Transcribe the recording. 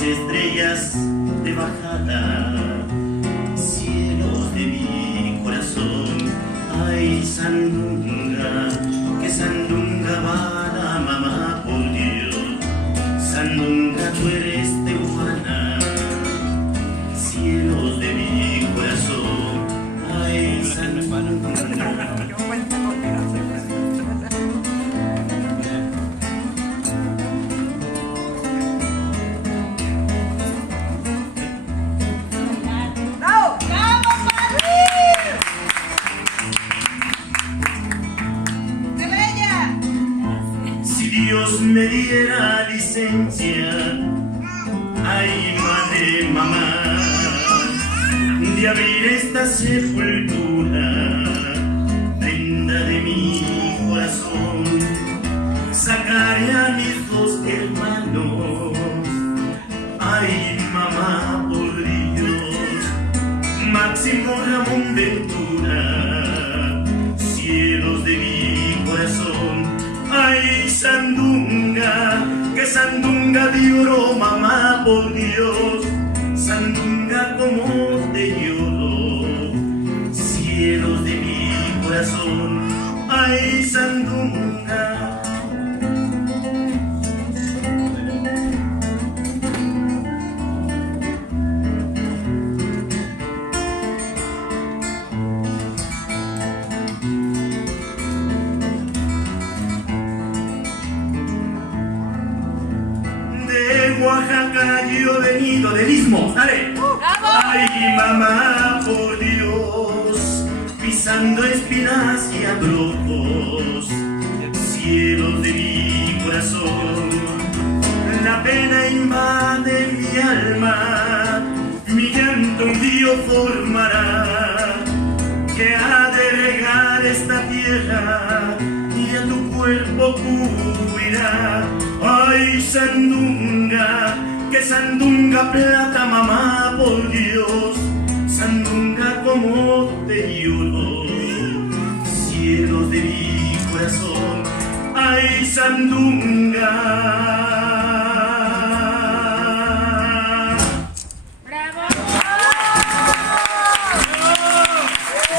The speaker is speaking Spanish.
las estrellas de bajada, cielos de mi corazón. Ay, sandunga, que sandunga bala, mamá, por Dios. Sandunga, tú eres tehuana, cielos de mi corazón. Ay, sandunga. Dios me diera licencia, ay madre, mamá, de abrir esta sepultura, prenda de mi corazón, sacaré a mis dos hermanos, ay mamá, por Dios, Máximo Ramón Ventura, cielos de mi corazón. Ay, sandunga, que sandunga de oro, mamá, por Dios. Sandunga, como te lloro, cielos de mi corazón. Ay, sandunga. Oaxaca yo he venido del istmo, dale. Ay, mamá, por Dios, pisando espinas y abrojos, cielos de mi corazón. La pena invade mi alma, mi llanto un día formará, que ha de regar esta tierra y a tu cuerpo cubrirá. Ay, sandunga, que sandunga plata, mamá, por Dios. Sandunga, como te lloro, cielos de mi corazón. Ay, sandunga.